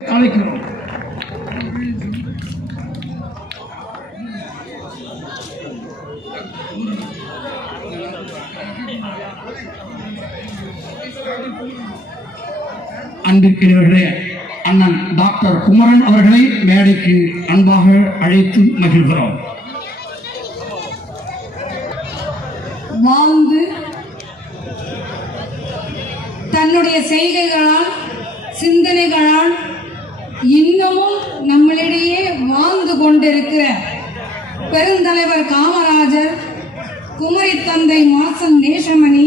அழைக்கிறோம். அன்பிற்கிறவர்களே, அண்ணன் டாக்டர் குமரன் அவர்களை மேடைக்கு அன்பாக அழைத்து மகிழ்கிறோம். வாழ்ந்து தன்னுடைய செய்கைகளால் சிந்தனைகளால் இன்னமும் நம்மளிடையே வாழ்ந்து கொண்டிருக்கிற பெருந்தலைவர் காமராஜர், குமரி தந்தை மாசன் நேசமணி,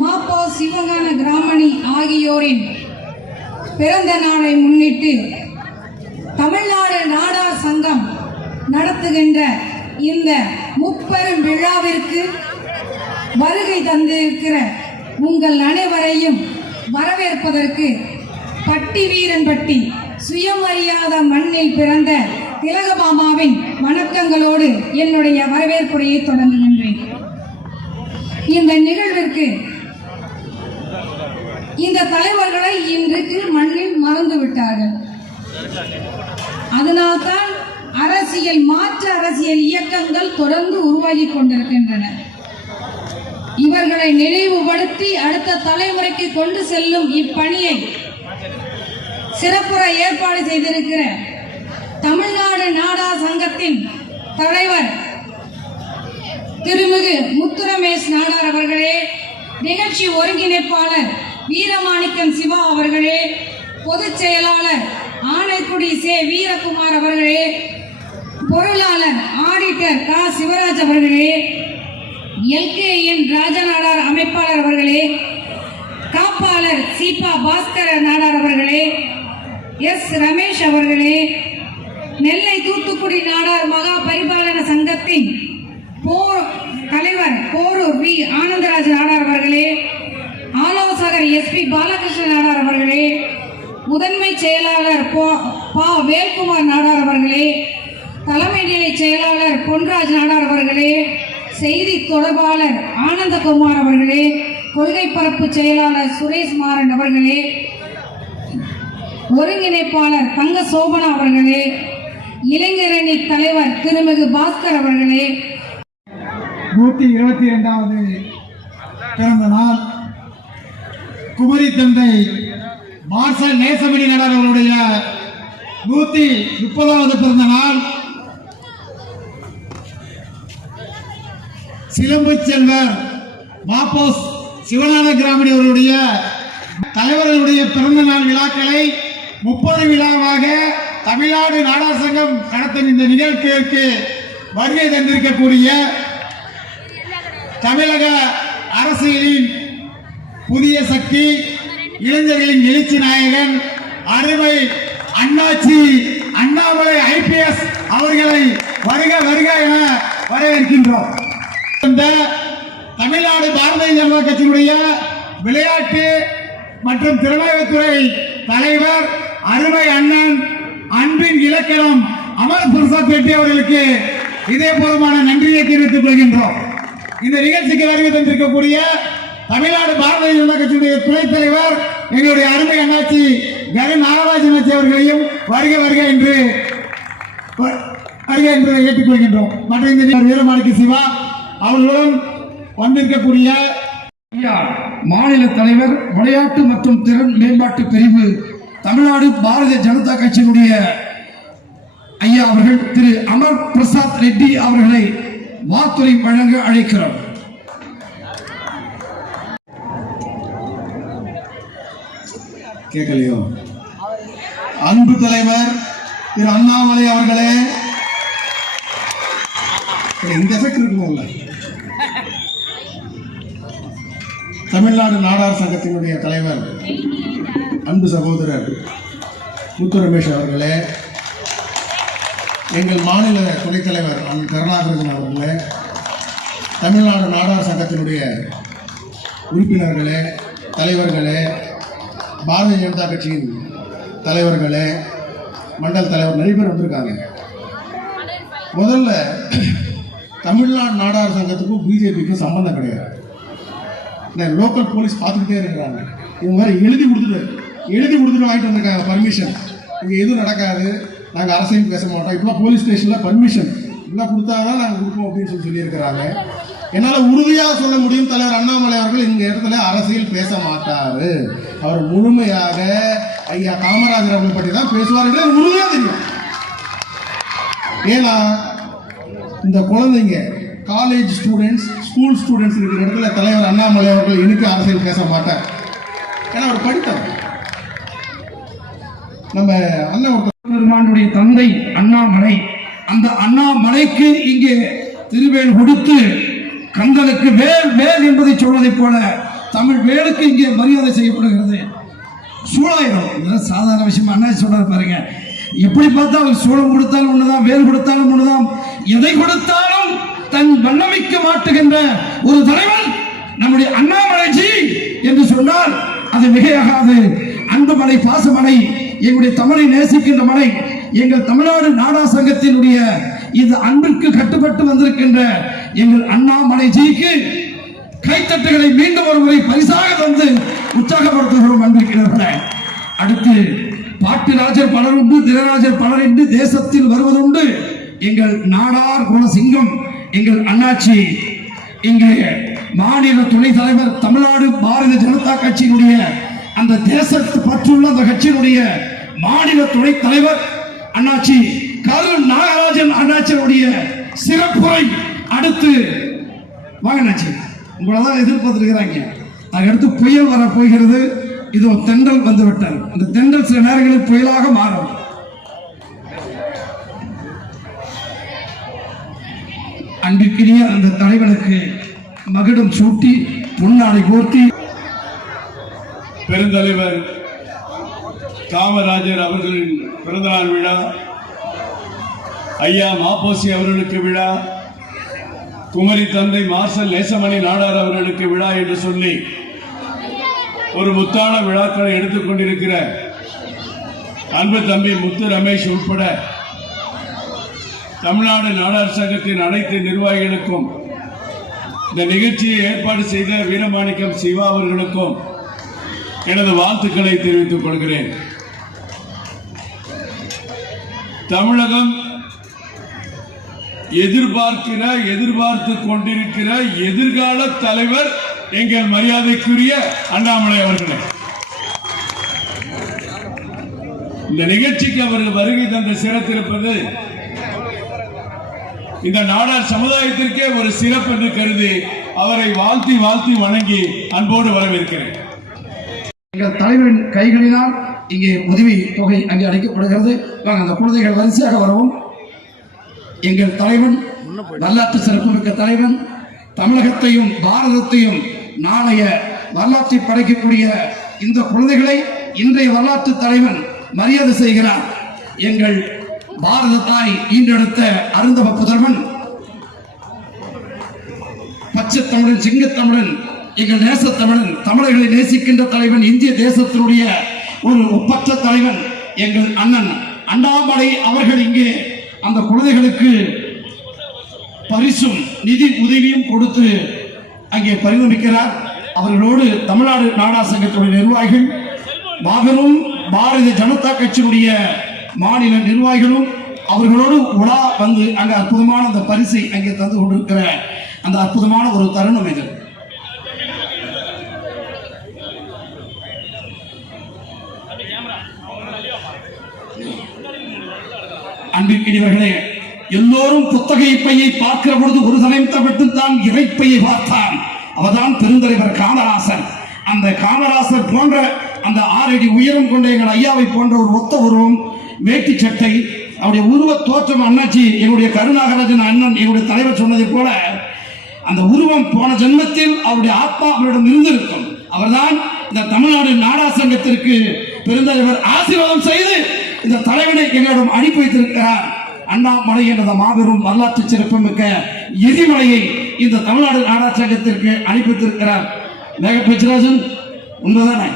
மாப்பா சிவகான கிராமணி ஆகியோரின் பிறந்த நாளை முன்னிட்டு தமிழ்நாடு நாடார் சங்கம் நடத்துகின்ற இந்த முப்பெரும் விழாவிற்கு வருகை தந்திருக்கிற உங்கள் அனைவரையும் வரவேற்பதற்கு பட்டி வீரன்பட்டி சுயமரியாத மண்ணில் பிறந்த திலகபாமாவின் வணக்கங்களோடு என்னுடைய வரவேற்புரையை தொடங்குகின்றேன். இந்த நிகழ்விற்கு இந்த தலைவர்களை இன்றைக்கு மண்ணில் மறந்து விட்டார்கள். அதனால்தான் மாற்று அரசியல் இயக்கங்கள் தொடர்ந்து உருவாகி கொண்டிருக்கின்றன. இவர்களை நினைவுபடுத்தி அடுத்த தலைமுறைக்கு கொண்டு செல்லும் இப்பணியை சிறப்புற ஏற்பாடு செய்திருக்கிற தமிழ்நாடு நாடார் சங்கத்தின் தலைவர் திருமிகு முத்துரமேஷ் நாடார் அவர்களே, நிகழ்ச்சி ஒருங்கிணைப்பாளர் வீரமாணிக்கம் சிவா அவர்களே, பொதுச் செயலாளர் ஆனைக்குடி சே வீரகுமார் அவர்களே, பொருளாளர் ஆடிட்டர் கா சிவராஜ் அவர்களே, எல்கேஎன் ராஜநாடார் அமைப்பாளர் அவர்களே, காப்பாளர் சீபா பாஸ்கர நாடார் அவர்களே, எஸ் ரமேஷ் அவர்களே, நெல்லை தூத்துக்குடி நாடார் மகா பரிபாலன சங்கத்தின் தலைவர் போரூர் வி ஆனந்தராஜ் நாடார் அவர்களே, ஆலோசகர் எஸ்பி பாலகிருஷ்ண நாடார் அவர்களே, முதன்மை செயலாளர் பா வேல்குமார் நாடார் அவர்களே, தலைமை நிலை செயலாளர் பொன்ராஜ் நாடார் அவர்களே, செய்தி தொடர்பாளர் ஆனந்தகுமார் அவர்களே, கொள்கை பரப்பு செயலாளர் சுரேஷ் மாறன் அவர்களே, ஒருங்கிணைப்பாளர் தங்க சோபனா அவர்களே, இளைஞரணி தலைவர் திருமிகு பாஸ்கர் அவர்களே, 122வது பிறந்த நாள் குமரி தந்தை மார்சல் நேசமணி நாடார் அவருடைய 130வது பிறந்த நாள், சிலம்பு செல்வர் மாப்போஸ் சிவஞான கிராமணி அவருடைய தலைவர்களுடைய பிறந்த நாள் விழாக்களை 30 விழாவாக தமிழ்நாடு நாடார் சங்கம் நடத்தும் இந்த நிகழ்ச்சிக்கு வருகை தந்திருக்கக்கூடிய தமிழக அரசியலின் புதிய சக்தி, இளைஞர்களின் எழுச்சி நாயகன், அருமை அண்ணாச்சி அண்ணாமலை IPS அவர்களை வருக வருக என வரவேற்கின்றோம். இந்த தமிழ்நாடு பாரதிய ஜனதா கட்சியினுடைய விளையாட்டு மற்றும் திறனாய்வுத்துறை தலைவர் அருமை அண்ணன் அன்பின் இலக்கணம் அமர் பிரசாத் ரெட்டி அவர்களுக்கு இதே பூர்வமான நன்றியை தெரிவித்துக் கொள்கின்றோம். இந்த நிகழ்ச்சிக்கு வருகை தந்திருக்கக்கூடிய தமிழ்நாடு பாரதிய ஜனதா கட்சியுடைய துணைத் தலைவர் எங்களுடைய அருமை அண்ணாச்சி கரு நாகராஜன் அவர்களையும் வருக வருக என்று ஏற்றுக்கொள்கின்றோம். மற்றும் இந்த வீரமாணிக்க சிவா அவர்களுடன் வந்திருக்கக்கூடிய மாநில தலைவர் விளையாட்டு மற்றும் திறன் மேம்பாட்டு பிரிவு தமிழ்நாடு பாரதிய ஜனதா கட்சியினுடைய ஐயா அவர்கள் திரு அமர் பிரசாத் ரெட்டி அவர்களை வாத்துரை வழங்க அழைக்கிறோம். கேட்கலையோ? அன்பு தலைவர் திரு அண்ணாமலை அவர்களே, இந்த எஃபெக்ட் இருக்குமல்ல, தமிழ்நாடு நாடார் சங்கத்தினுடைய தலைவர் அன்பு சகோதரர் முத்து ரமேஷ் அவர்களே, எங்கள் மாநில துணைத் தலைவர் அண்ணன் கருணாகரன் அவர்களே, தமிழ்நாடு நாடார் சங்கத்தினுடைய உறுப்பினர்களே, தலைவர்களே, பாரதிய ஜனதா கட்சியின் தலைவர்களே, மண்டல் தலைவர் நிறைய பேர் வந்திருக்காங்க. முதல்ல தமிழ்நாடு நாடார் சங்கத்துக்கும் பிஜேபிக்கும் சம்பந்தம் கிடையாது. லோக்கல் போலீஸ் பார்த்துக்கிட்டே இருக்கிறாங்க. இவங்க வேற எழுதி கொடுத்துட்டு வாங்கிட்டு வந்திருக்காங்க பர்மிஷன். இங்கே எதுவும் நடக்காது, நாங்கள் அரசியல் பேச மாட்டோம், இப்பெல்லாம் போலீஸ் ஸ்டேஷனில் பர்மிஷன் இதெல்லாம் கொடுத்தா தான் நாங்கள் கொடுப்போம் அப்படின்னு சொல்லியிருக்கிறாங்க. என்னால் உறுதியாக சொல்ல முடியும், தலைவர் அண்ணாமலை அவர்கள் இந்த இடத்துல அரசியல் பேச மாட்டார். அவர் முழுமையாக ஐயா காமராஜர் அவர்கள் பற்றி தான் பேசுவார் என்று உறுதியாக தெரியும். ஏன்னா இந்த குழந்தைங்க காலேஜ் ஸ்டூடெண்ட்ஸ், ஸ்கூல் ஸ்டூடெண்ட்ஸ் இருக்கிற இடத்துல தலைவர் அண்ணாமலை அவர்கள் இன்னைக்கு அரசியல் பேச மாட்டார். ஏன்னா அவர் படித்தவர். நம்ம அண்ணனுடைய தந்தை அண்ணாமலை, அந்த அண்ணாமலைக்கு இங்கே திருவேல் கொடுத்து கந்தனுக்கு வேல் வேல் என்பதை சொல்வதைப் போல தமிழ் வேலுக்கு இங்கே மரியாதை செய்யப்படுகிறது. சூழாயிரம் சாதாரண விஷயம். அண்ணா சொல்றாரு பாருங்க, எப்படி பார்த்தாலும் சூழம் கொடுத்தாலும் ஒண்ணுதான், வேல் கொடுத்தாலும் ஒண்ணுதான், எதை கொடுத்தாலும் தன் வண்ணமிக்க மாட்டுகின்ற ஒரு தலைவன் நம்முடைய அண்ணாமலைஜி என்று சொன்னால் அது மிகையாகாது. அன்புமலை, பாசமலை, எங்களுடைய தமிழை நேசிக்கின்ற மலை, எங்கள் தமிழ்நாடு நாடார் சங்கத்தினுடைய இந்த அன்பிற்கு கட்டுப்பட்டு வந்திருக்கின்ற எங்கள் அண்ணாமலைஜிக்கு கைத்தட்டுகளை மீண்டும் ஒரு முறை பரிசாக தந்து உற்சாகப்படுத்துகிறோம் அன்பிருக்கிறவர்களே. அடுத்து பாட்டுராஜர் பலர் உண்டு, திரராஜர் பலர் என்று தேசத்தில் வருவதுண்டு. எங்கள் நாடார் குல சிங்கம் எங்கள் அண்ணாச்சி இங்கே மாநில துணைத் தலைவர், தமிழ்நாடு பாரதிய ஜனதா கட்சியினுடைய அந்த தேசத்து பற்றுள்ள அந்த கட்சியினுடைய மாநில துணைத் தலைவர் அண்ணாச்சி கரு நாகராஜன் அண்ணாச்சியுடைய சிறப்புரை அடுத்து வாங்க அண்ணாச்சி, உங்களை தான் எதிர்பார்த்திருக்கிறாங்க. அதுக்கடுத்து புயல் வர போகிறது. இது தென்றல் வந்து விட்டார். அந்த தென்றல் சில நேரங்களில் புயலாக மாறும். அன்பிற்கினிய அந்த தலைவனுக்கு மகுடம் சூட்டி பொன்னாடை போர்த்தி பெருந்தலைவர் காமராஜர் அவர்களின் பிறந்தநாள் விழா, ஐயா மாப்போசி அவர்களுக்கு விழா, குமரி தந்தை மார்சல் நேசமணி நாடார் அவர்களுக்கு விழா என்று சொல்லி ஒரு முத்தான விழாக்களை எடுத்துக்கொண்டிருக்கிற அன்பு தம்பி முத்து ரமேஷ் உட்பட தமிழ்நாடு நாடார் சங்கத்தின் அனைத்து நிர்வாகிகளுக்கும், இந்த நிகழ்ச்சியை ஏற்பாடு செய்த வீரமாணிக்கம் சிவா அவர்களுக்கும் எனது வாழ்த்துக்களை தெரிவித்துக் கொள்கிறேன். தமிழகம் எதிர்பார்த்து கொண்டிருக்கிற எதிர்கால தலைவர் எங்கள் மரியாதைக்குரிய அண்ணாமலை அவர்களே. இந்த நிகழ்ச்சிக்கு அவர்கள் வருகை தந்த சிறத்திருப்பது இந்த நாடார் சமுதாயத்திற்கே ஒரு சிறப்பு என்று கருதி அவரை வாழ்த்தி வாழ்த்தி வணங்கி அன்போடு வரவேற்கிறேன். எங்கள் தலைவரின் கைகளினால் இங்கே உதவி தொகை அங்கே அளிக்கப்படுகிறது. அந்த குழந்தைகள் வரிசையாக வரவும். எங்கள் தலைவன் வரலாற்று சிறப்புமிக்க தலைவன், தமிழகத்தையும் பாரதத்தையும் நாளைய வரலாற்றை படைக்கக்கூடிய இந்த குழந்தைகளை இன்றைய வரலாற்று தலைவன் மரியாதை செய்கிறார். எங்கள் பாரத தாய் ஈன்றெடுத்த அருந்தவ புதல்வன், பச்சை தமிழன், சிங்கத்தமிழன், எங்கள் நேசத்தமிழன், தமிழர்களை நேசிக்கின்ற தலைவன், இந்திய தேசத்தினுடைய ஒரு ஒப்பற்ற தலைவன் எங்கள் அண்ணன் அண்ணாமலை அவர்கள் இங்கே அந்த குழந்தைகளுக்கு பரிசும் நிதி உதவியும் கொடுத்து அங்கே பரிணமிக்கிறார். அவர்களோடு தமிழ்நாடு நாடார் சங்கத்தினுடைய நிர்வாகிகள், மாபெரும் பாரதிய ஜனதா கட்சியினுடைய மாநில நிர்வாகிகளும் அவர்களோடு உலா வந்து அங்கே அற்புதமான அந்த பரிசை அங்கே தந்து கொண்டிருக்கிற அந்த அற்புதமான ஒரு தருணம் இது. அன்பிற்கினியவர்களே, எல்லோரும் புத்தகை பையை பார்க்கிற பொழுது ஒரு சமயத்தை மட்டும் தான் இறைப்பையை பார்த்தான். அவர்தான் பெருந்தலைவர் காமராசர். அந்த காமராசர் போன்ற அந்த 6 அடி உயரம் கொண்ட எங்கள் ஐயாவை போன்ற ஒரு ஒத்த உருவம், வேட்டி சட்டை, அவருடைய உருவ தோற்றம் அண்ணாச்சி எங்களுடைய கருநாகராஜன் அண்ணன் எங்களுடைய தலைவர் சொன்னதை போல அந்த உருவம் போன ஜென்மத்தில் அவருடைய ஆத்மா அவரிடம் இருந்திருக்கும். அவர்தான் இந்த தமிழ்நாடு நாடார் சங்கத்திற்கு பெருந்தலைவர் ஆசீர்வாதம் செய்து இந்த தலைவனை எங்களிடம் அனுப்பி வைத்திருக்கிறார். அண்ணாமலை என்ற மாபெரும் வரலாற்று சிறப்புமிக்க எரிமலையை இந்த தமிழ்நாடு நாடார் சங்கத்திற்கு அனுப்பி வைத்திருக்கிறார். மேக பிச்சராஜன் உண்மைதானே?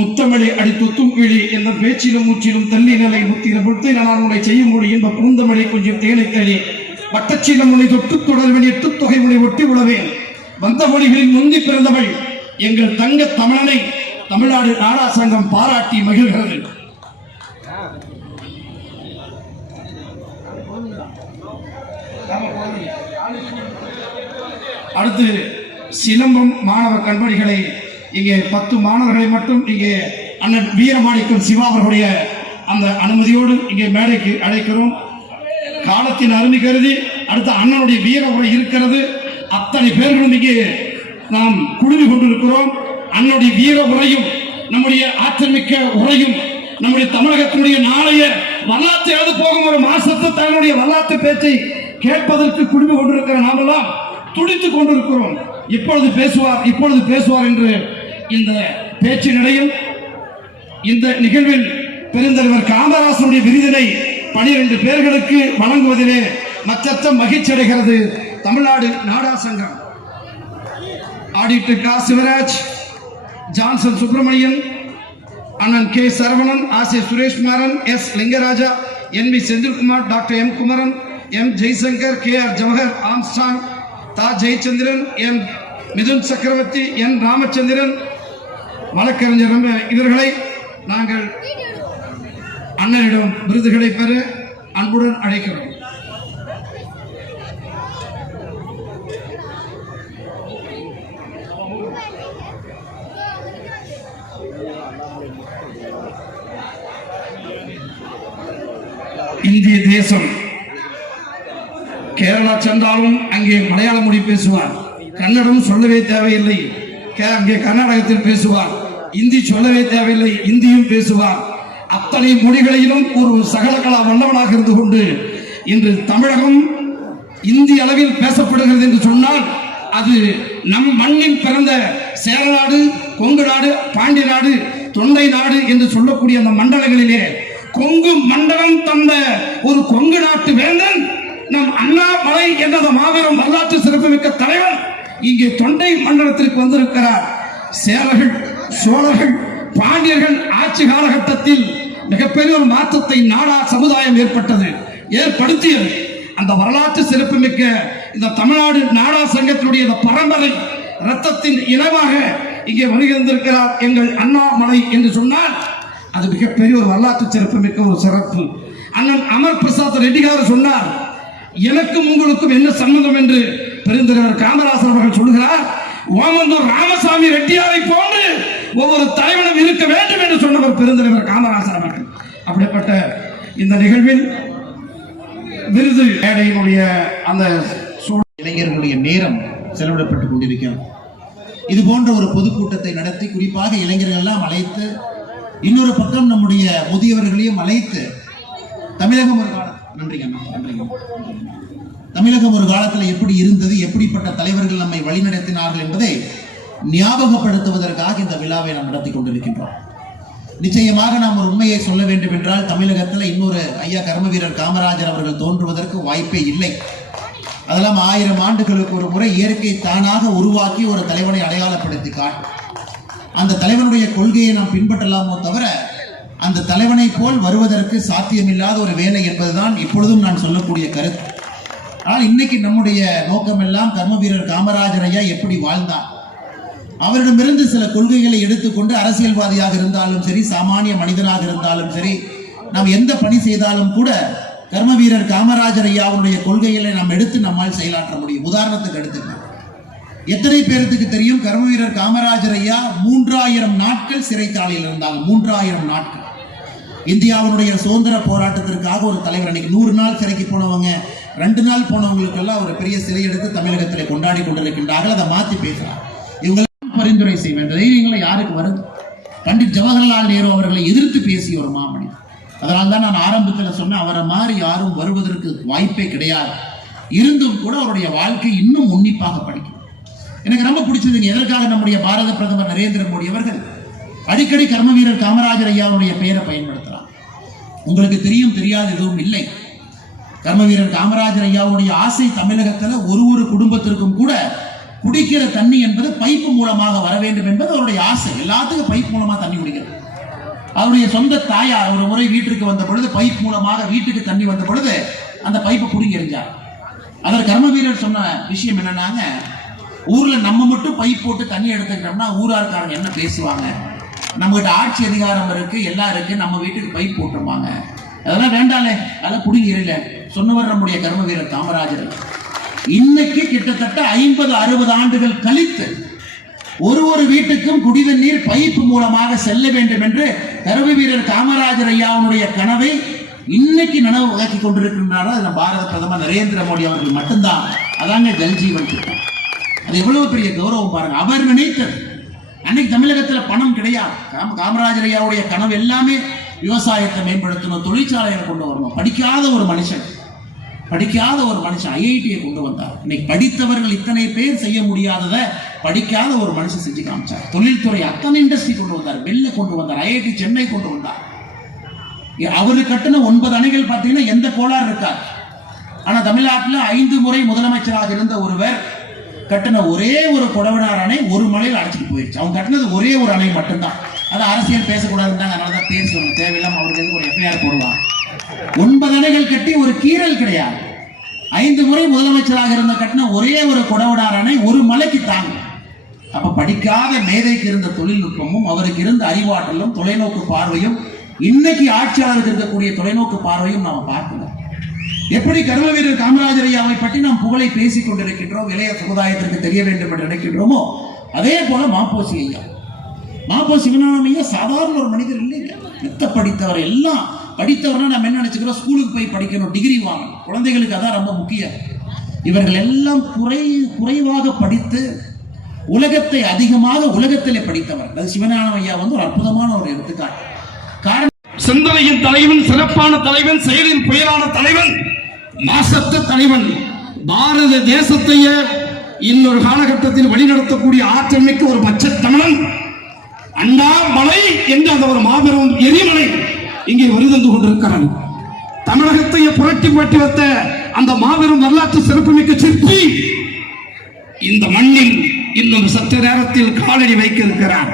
முத்தமிழை அடித்துத்தும் கிளி என்ற பேச்சிலும் மூச்சிலும் தள்ளி நிலை முத்தின புத்தை நான் உன்னை செய்யும் மொழி என்ப பூந்தமிழை கொஞ்சம் தேனை தளி வட்டச்சீலம் உன்னை தொட்டு தொடர்வன் 8 தொகை முனை ஒட்டி உழவேன் வந்த மொழிகளில் முந்தி பிறந்தவள் எங்கள் தங்க தமிழனை தமிழ்நாடு நாடா சங்கம் பாராட்டி மகிழ்கிறது. அடுத்து சிலம்பம் மாணவ கண்மணிகளை இங்கே 10 மாணவர்களை மட்டும் இங்கே அண்ணன் வீரமாணிக்கம் சிவா அவர்களுடைய அந்த அனுமதியோடு இங்கே மேடைக்கு அழைக்கிறோம். காலத்தின் அருமை கருதி அடுத்த அண்ணனுடைய வீர உரை இருக்கிறது. அத்தனை பேர்களும் இங்கே நாம் குழுமி கொண்டிருக்கிறோம். அண்ணனுடைய வீர உரையும் நம்முடைய ஆற்றமிக்க உரையும் நம்முடைய தமிழகத்தினுடைய நாளைய வரலாற்று எழுத போகும் ஒரு மாசத்து தன்னுடைய வரலாற்று பேச்சை கேட்பதற்கு குழுமி கொண்டிருக்கிற நாமெல்லாம் துடித்துக் கொண்டிருக்கிறோம். இப்பொழுது பேசுவார் என்று இந்த பேச்சினிடையில் இந்த நிகழ்வில் பெருந்தலைவர் காமராசருடைய விருதினை 12 பேர்களுக்கு வழங்குவதிலே மற்றற்ற மகிழ்ச்சி அடைகிறது தமிழ்நாடு நாடா சங்கம். ஆடிட்டர் கா சிவராஜ், ஜான்சன் சுப்பிரமணியன், அண்ணன் கே சரவணன், ஆசிரியர் Sureshkumaran, S Lingaraja, N V Senthilkumar, doctor M Kumaran, M Jaishankar, K R Jawahar, Armstrong, தா ஜெயச்சந்திரன், என் மிதுன் சக்கரவர்த்தி, என் ராமச்சந்திரன், வழக்கறிஞர் இவர்களை நாங்கள் அண்ணனிடம் விருதுகளை பெற அன்புடன் அழைக்கிறோம். இந்திய தேசம் கேரளா சென்றாலும் அங்கே மலையாள மொழி பேசுவார், கன்னடம் சொல்லவே தேவையில்லை, அங்கே கர்நாடகத்தில் பேசுவார், இந்தி சொல்லவே தேவையில்லை, இந்தியும் பேசுவார். அத்தனை மொழிகளிலும் ஒரு சகலகலா வல்லவனாக இருந்து கொண்டு இன்று தமிழகம் இந்திய அளவில் பேசப்படுகிறது என்று சொன்னால் அது நம் மண்ணில் பிறந்த சேரநாடு, கொங்கு நாடு, பாண்டிய நாடு, தொண்டை நாடு என்று சொல்லக்கூடிய அந்த மண்டலங்களிலே கொங்கு மண்டலம் தந்த ஒரு கொங்கு நாட்டு வேந்தன் நம் அண்ணாமலை என்ற மாபெரும் வரலாற்று சிறப்புமிக்க தலைவர் இங்கே தொண்டை மண்டலத்திற்கு வந்திருக்கிறார். சேரர்கள், சோழர்கள், பாண்டியர்கள் ஆட்சி காலகட்டத்தில் மிகப்பெரிய ஒரு மாற்றத்தை நாடா சமுதாயம் ஏற்படுத்தியது. அந்த வரலாற்று சிறப்புமிக்க இந்த தமிழ்நாடு நாடா சங்கத்தினுடைய பரம்பரை ரத்தத்தின் இனமாக இங்கே வருகின்றிருக்கிறார் எங்கள் அண்ணாமலை என்று சொன்னால் அது மிகப்பெரிய ஒரு வரலாற்று சிறப்புமிக்க ஒரு சிறப்பு. அண்ணன் அமர் பிரசாத் ரெட்டியார் சொன்னார், எனக்கும் உங்களுக்கும் என்ன சம்பந்தம் என்று பெருந்தலைவர் காமராசர் அவர்கள் சொல்கிறார். ஓமந்தூர் ராமசாமி ரெட்டியாரை போன்று ஒவ்வொரு தலைவனும் இருக்க வேண்டும் என்று சொன்னவர் பெருந்தலைவர் காமராசர் அவர்கள். அப்படிப்பட்ட இந்த நிகழ்வில் விருது மேடையினுடைய அந்த இளைஞர்களுடைய நேரம் செலவிடப்பட்டுக் கொண்டிருக்கிறது. இது போன்ற ஒரு பொதுக்கூட்டத்தை நடத்தி குறிப்பாக இளைஞர்கள் எல்லாம் அழைத்து, இன்னொரு பக்கம் நம்முடைய முதியவர்களையும் அழைத்து தமிழகம் ஒரு தமிழகம் ஒரு காலத்தில் எப்படி இருந்தது, எப்படிப்பட்ட தலைவர்கள் நம்மை வழிநடத்தினார்கள் என்பதை ஞாபகப்படுத்துவதற்காக இந்த விழாவை நாம் நடத்தி கொண்டிருக்கின்றோம். நிச்சயமாக நாம் ஒரு உண்மையை சொல்ல வேண்டும் என்றால் தமிழகத்தில் இன்னொரு ஐயா கர்மவீரர் காமராஜர் அவர்கள் தோன்றுவதற்கு வாய்ப்பே இல்லை. அதெல்லாம் 1000 ஆண்டுகளுக்கு ஒரு முறை இயற்கை தானாக உருவாக்கி ஒரு தலைவனை அடையாளப்படுத்தி காட்டும். அந்த தலைவனுடைய கொள்கையை நாம் பின்பற்றலாமோ தவிர அந்த தலைவனை போல் வருவதற்கு சாத்தியமில்லாத ஒரு வேலை என்பதுதான் இப்பொழுதும் நான் சொல்லக்கூடிய கருத்து. ஆனால் இன்னைக்கு நம்முடைய நோக்கம் எல்லாம் கர்மவீரர் காமராஜர் ஐயா எப்படி வாழ்ந்தார், அவரிடமிருந்து சில கொள்கைகளை எடுத்துக்கொண்டு அரசியல்வாதியாக இருந்தாலும் சரி, சாமானிய மனிதனாக இருந்தாலும் சரி, நாம் எந்த பணி செய்தாலும் கூட கர்மவீரர் காமராஜர் ஐயாவுடைய கொள்கைகளை நாம் எடுத்து நம்மால் செயலாற்ற முடியும். உதாரணத்துக்கு எடுத்துக்கலாம், எத்தனை பேருக்கு தெரியும் கர்மவீரர் காமராஜர் ஐயா 3000 நாட்கள் சிறைச்சாலையில் இருந்தாங்க. 3000 நாட்கள். இந்தியாவுடைய சுதந்திர போராட்டத்திற்காக ஒரு தலைவர், அன்னைக்கு 100 நாள் சிறைக்கு போனவங்க 2 நாள் போனவங்களுக்கெல்லாம் ஒரு பெரிய சிலை எடுத்து தமிழகத்தில் கொண்டாடி கொண்டிருக்கின்றார்கள். அதை மாற்றி பேசுறாங்க. இவங்க பரிந்துரை செய்ய வேண்டும். தைரியங்களை யாருக்கு வருது? பண்டிட் ஜவஹர்லால் நேரு அவர்களை எதிர்த்து பேசிய ஒரு மாமனிதர். அதனால்தான் நான் ஆரம்பத்தில் சொன்னேன், அவரை மாதிரி யாரும் வருவதற்கு வாய்ப்பே கிடையாது. இருந்தும் கூட அவருடைய வாழ்க்கை இன்னும் உன்னிப்பாக படிக்கும். எனக்கு ரொம்ப பிடிச்சதுங்க, எதற்காக நம்முடைய பாரத பிரதமர் நரேந்திர மோடி அவர்கள் அடிக்கடி கர்மவீரர் காமராஜர் ஐயாவுடைய பெயரை பயன்படுத்தலாம். உங்களுக்கு தெரியும், தெரியாது எதுவும் இல்லை. கர்மவீரர் காமராஜர் ஐயாவுடைய ஆசை தமிழகத்தில் ஒரு குடும்பத்திற்கும் கூட குடிக்கிற தண்ணி என்பது பைப்பு மூலமாக வர வேண்டும் என்பது அவருடைய ஆசை. எல்லாத்துக்கும் பைப் மூலமா தண்ணி குடிக்கிறது. அவருடைய சொந்த தாயார் ஒரு முறை வீட்டுக்கு வந்த பொழுது, பைப் மூலமாக வீட்டுக்கு தண்ணி வந்த பொழுது அந்த பைப்பை புடுங்கி எறிஞ்சார். அதற்கு கர்மவீரர் சொன்ன விஷயம் என்னன்னாங்க, ஊர்ல நம்ம மட்டும் பைப் போட்டு தண்ணி எடுத்துக்கிட்டோம்னா ஊரார்காரங்க என்ன பேசுவாங்க? நம்ம கிட்ட ஆட்சி அதிகாரம் இருக்கு, எல்லாம் இருக்கு, நம்ம வீட்டுக்கு பைப் போட்டுருப்பாங்க. அதெல்லாம் வேண்டாலே, அதெல்லாம் புடிங்கல சொன்னவர் நம்முடைய கர்ம வீரர் காமராஜர். இன்னைக்கு கிட்டத்தட்ட 50-60 ஆண்டுகள் கழித்து ஒரு வீட்டுக்கும் குடிநீர் பைப் மூலமாக செல்ல வேண்டும் என்று கர்ம வீரர் காமராஜர் ஐயாவுடைய கனவை இன்னைக்கு நனவாக்கி கொண்டிருக்கின்றார் பாரத பிரதமர் நரேந்திர மோடி அவர்கள் மட்டும்தான். அதாங்க ஜல்ஜீவன் திட்டம். அது எவ்வளவு பெரிய கௌரவம் பாருங்க. அவர் நினைத்தது. அன்னைக்கு தமிழகத்தில் பணம் கிடையாது. காமராஜர் ஐயாவுடைய கனவு எல்லாமே விவசாயத்தை மேம்படுத்தணும், தொழிற்சாலைகளை கொண்டு வரணும். படிக்காத ஒரு மனுஷன் ஐஐடியை கொண்டு வந்தார். இன்னைக்கு படித்தவர்கள் இத்தனை பேர் செய்ய முடியாததை படிக்காத ஒரு மனுஷன் செஞ்சு காமிச்சார். தொழில்துறை அத்தனை இண்டஸ்ட்ரி கொண்டு வந்தார், பெல்ல கொண்டு வந்தார், ஐஐடி சென்னை கொண்டு வந்தார். அவரு கட்டின 9 அணைகள் பார்த்தீங்கன்னா எந்த கோளாறு இருக்காது. ஆனா தமிழ்நாட்டில் 5 முறை முதலமைச்சராக இருந்த ஒருவர் கட்டின ஒரே ஒரு கொடவனார் அணை ஒரு மலையில் அடைச்சிட்டு போயிடுச்சு. அவங்க கட்டினது ஒரே ஒரு அணை மட்டும்தான். அது அரசியல் பேசக்கூடாதுன்னு அதனாலதான் பேர் சொல்லணும், தேவையில்லாம அவருக்கு ஒரு எஃப்ஐஆர் போடுவாங்க. 9 அணைகள் கட்டி ஒரு கீறல் கிடையாது. 5 முறை முதலமைச்சராக இருந்த கட்டின ஒரே ஒரு கொடவனார் அணை ஒரு மலைக்கு தாங்க. அப்ப படிக்காத மேதைக்கு இருந்த தொழில்நுட்பமும் அவருக்கு இருந்த அறிவாற்றலும் தொலைநோக்கு பார்வையும் இன்னைக்கு ஆட்சியாளருக்கு இருக்கக்கூடிய தொலைநோக்கு பார்வையும் நாம பார்க்கணும். எப்படி கர்ம வீரர் காமராஜர் ஐயாவை பற்றி நாம் புகழை பேசிக் கொண்டிருக்கின்றோம், இளைய சமுதாயத்திற்கு தெரிய வேண்டும் என்று நினைக்கின்றோமோ, அதே போல மாப்போசி ஐயா, சிவஞானம் ஐயா சாதாரண ஒரு மனிதர் இல்லைங்க. மெத்த படித்தவர். எல்லாம் படித்தவர்னா நம்ம என்ன நினைச்சுக்கிறோம், ஸ்கூலுக்கு போய் படிக்கணும், டிகிரி வாங்கணும், குழந்தைகளுக்கு அதான் ரொம்ப முக்கியம். இவர்கள் எல்லாம் குறைவாக படித்து உலகத்தை அதிகமாக உலகத்திலே படித்தவர். அது சிவஞானம் ஐயா ஒரு அற்புதமான ஒரு எடுத்துக்காட்டு. காரணம், சிந்தனையின் தலைவன், சிறப்பான தலைவன், செயலின் புயலான தலைவன், மாசற்ற தலைவன், பாரத தேசத்தையே இன்னொரு காலகட்டத்தில் வழிநடத்தக்கூடிய ஆற்றல் மிக்க ஒரு பச்சை தமிழன், அண்ணாமலை என்ற அந்த ஒரு மாபெரும் எரிமலை இங்கே வருதந்து கொண்டிருக்கிறான். தமிழகத்தையே புரட்டி வைத்த அந்த மாபெரும் வரலாற்று சிறப்புமிக்க சிற்பி இந்த மண்ணில் இன்னும் சற்று நேரத்தில் காலடி வைக்க இருக்கிறார்.